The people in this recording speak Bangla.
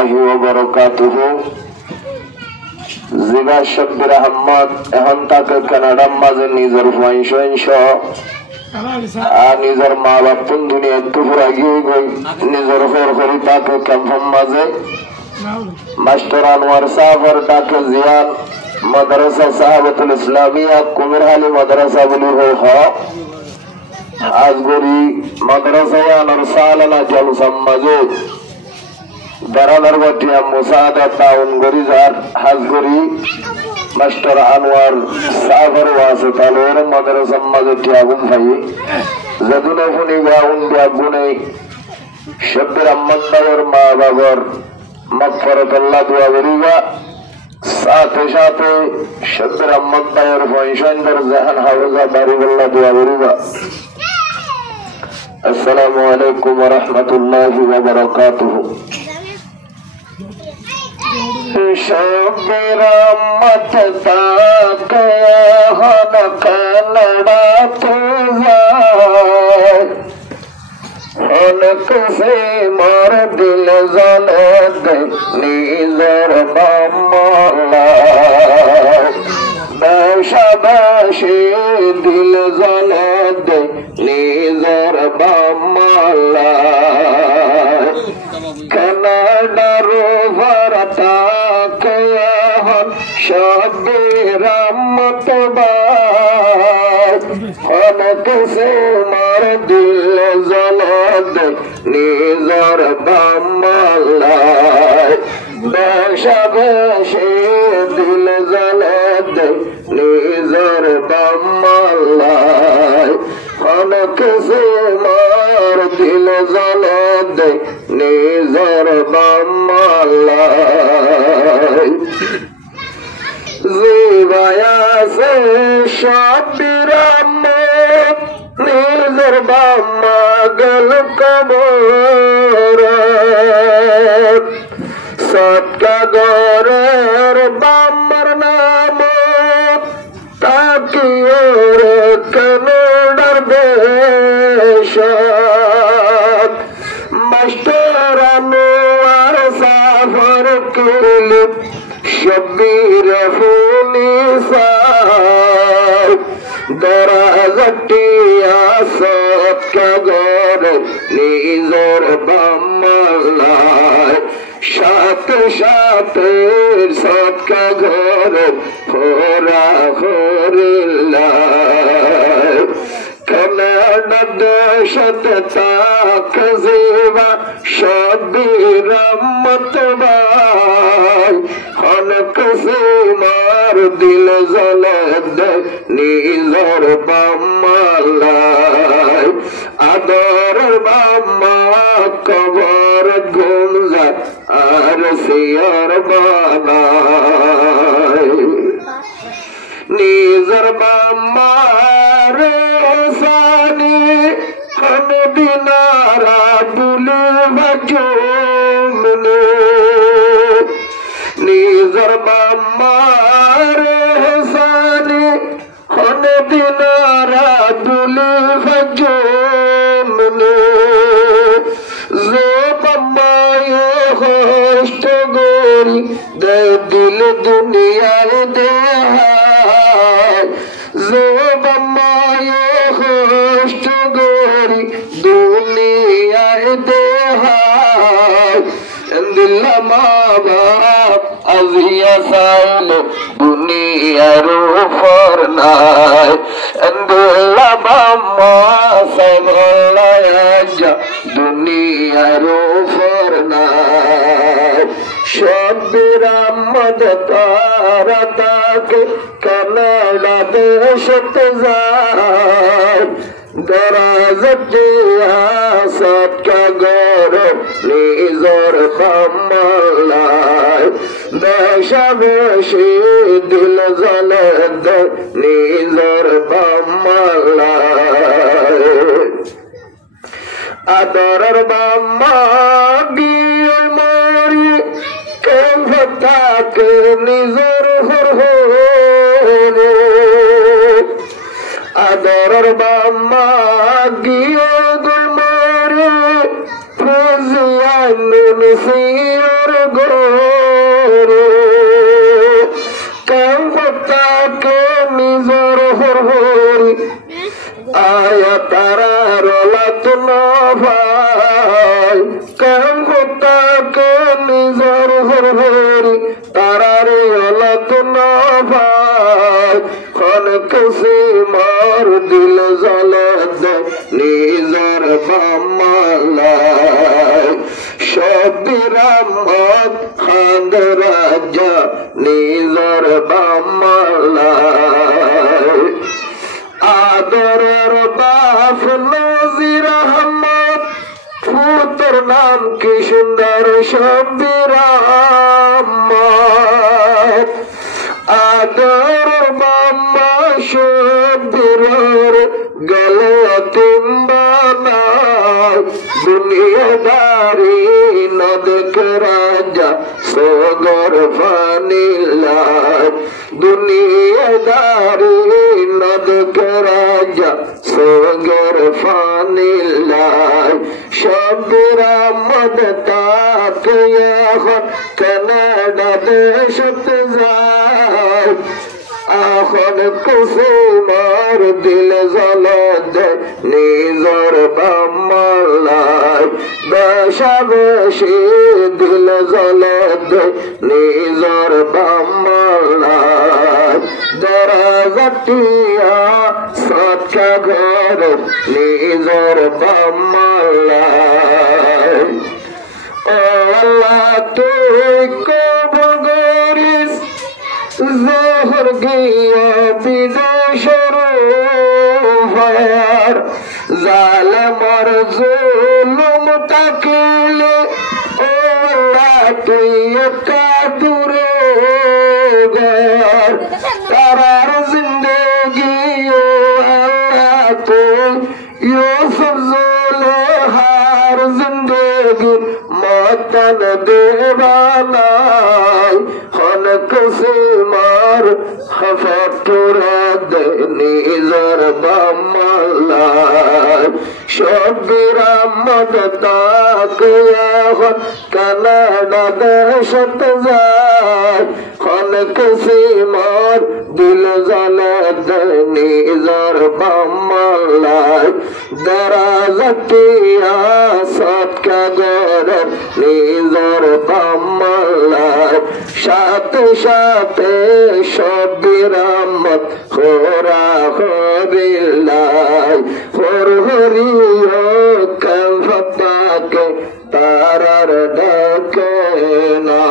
রহমতুল্লাহি ওয়া বারাকাতুহু। জিবা শব্বির আহমদ এখন তাকে কানাডার মাঝে নিজের পয়সা আর নিজের মা বাপ দুনিয়া দুপুর গিয়ে গই নিজের হর করি তাকে ক্যাম্পের মাঝে মাস্টার আনোয়ার সাহাবের ডাকে জিয়ান মাদ্রাসা সাহাবাতুল ইসলামিয়া কুমির হালি মাদ্রাসা বলি হ আজগরি মাদ্রাসায় আনার সালানা জলসাম মাঝে দারাদার বাটিয়া মুসাদা টাউন গরিজার হাজগরি মাস্টার আনোয়ার সাহাবের ওয়াসে তালের মাদ্রাসা মাঝে টিয়াগুন ভাই যদুনে ফুনি গাউন বিয়াগুনে শব্বির আহমদ ভাইয়ের মা বাবার মাগফিরাতুল্লাহ দোয়া করিবা। সাথে সাথে শব্বির আহমদ ভাইয়ের পয়সান্দর জাহান হাওজা বাড়িবল্লাহ দোয়া করিবা। আসসালামু আলাইকুম ওয়া রাহমাতুল্লাহি ওয়া বারাকাতুহু। শব্বির আহমদ তাকে হন কানাডা তুজা অনেক সে মার দিল জানত নিজর মামলা বেশাবাসী দিল জানত নিজর মামলা কানাডার ভারতা কয়হন শব্বির আহমদ অনেক সে মার দিল জানত নিজর মামলা বেশাবাসী দিল জানত নিজর মামলা অনেক সে মার দিল জানত নিজর মামলা জিবায়া সে শব্বির আহমদ নিজর বাম্মা গল কবর সৎকা গরের বাম্মার নাম তাকি ওর কানাডার দেশ মাস্টার আনোয়ার সাফর কুলি শব্বির ফুনি সার দরাজটিয়া সৎকা গর নিজর বাম্মালায় সাথে সাথে সৎকা ঘর খোরা খোরিল্লায় কানাডা দেশত তাক জিবা শব্বির আহমদ ভাই অনেক সে মার দিল জানত নিজর বাম্মালায় আদর বাম্মা কবর গুমজা আর সিয়ার বানায় নিজর বাম্মার সানি হন দিনারা বুলে বাজুমনে নিজর বাম্মার সানি হন দিনারা বুলে বাজুমনে হোষ্ট গোরি দে দিল দুনিয়ায় দেহায় জবামায় হোষ্ট গোরি দুনিয়ায় দেহায় দিল মা বাপ আজিয়া সাইল দুনিয়ার উপর নাই দিল বাম্মা সাইলায় যা দুনিয়ার উপর নাই শব্বির আহমদ তারা তাকে কানাডা দেশত যায় দরাজটিয়া সৎকা গর নিজর মামলায় বেশাবেশি দিল জানত নিজর মামলায় আদরের বাম্মা গিয়ে মরি কেভ তাকে নিজর হর আদরের বাম্মা গিয়ে গুল মরি ফুজিয়ান সিয়র গরে কামতাকে নিজর হরি আয়া তারা রলাত না ভাই কামতাকে নিজর হরি তারারে রলাত না ভাই খনক সে মার দিল জলত নিজর বামালাই শবিরামত খান্দ রাজা নিজর বামালাই আদরের বাপ নজির আহমদ পুত্র নাম কি সুন্দর শবিরামত আদর মামা শবিরের গলে তিম্বানা দুনিয়াদারি নদক রাজা সগর ফানিলা দুনিয়াদারি নদক রাজা সগর ফানিলা শবিরামত তাকে এখন কানাডা দেশতে যায় এখন কুসুমার দিল জলদ নিজর বামালাই বেশাবেশি দিল জলদ নিজর বামালাই দরাজটিয়া সৎকা ঘর নিজর বামালাই আল্লাহ তুই কবগরিস জহর গিয়া বিদেশর ভার জালেমর জুলুম তাকিলে ও আল্লাহ তুই কাদুরে গর তারার জিন্দগি ও আল্লাহ তুই ইউসুফ জুলেহার জিন্দগি মতন দেবানাই খনক সে মার হফতুরাদ নিজর বামালাই শবিরামত তাকে এখন কানাডা দেশত যায় খনক সে মার দিল জলদ নিজর বামালাই দরাজটিয়া সৎকা গর নিজর বামালাই সাথে সাথে শবিরামত খোরা হরিলাই হর হরিও কাফতাকে তারার ডাকে না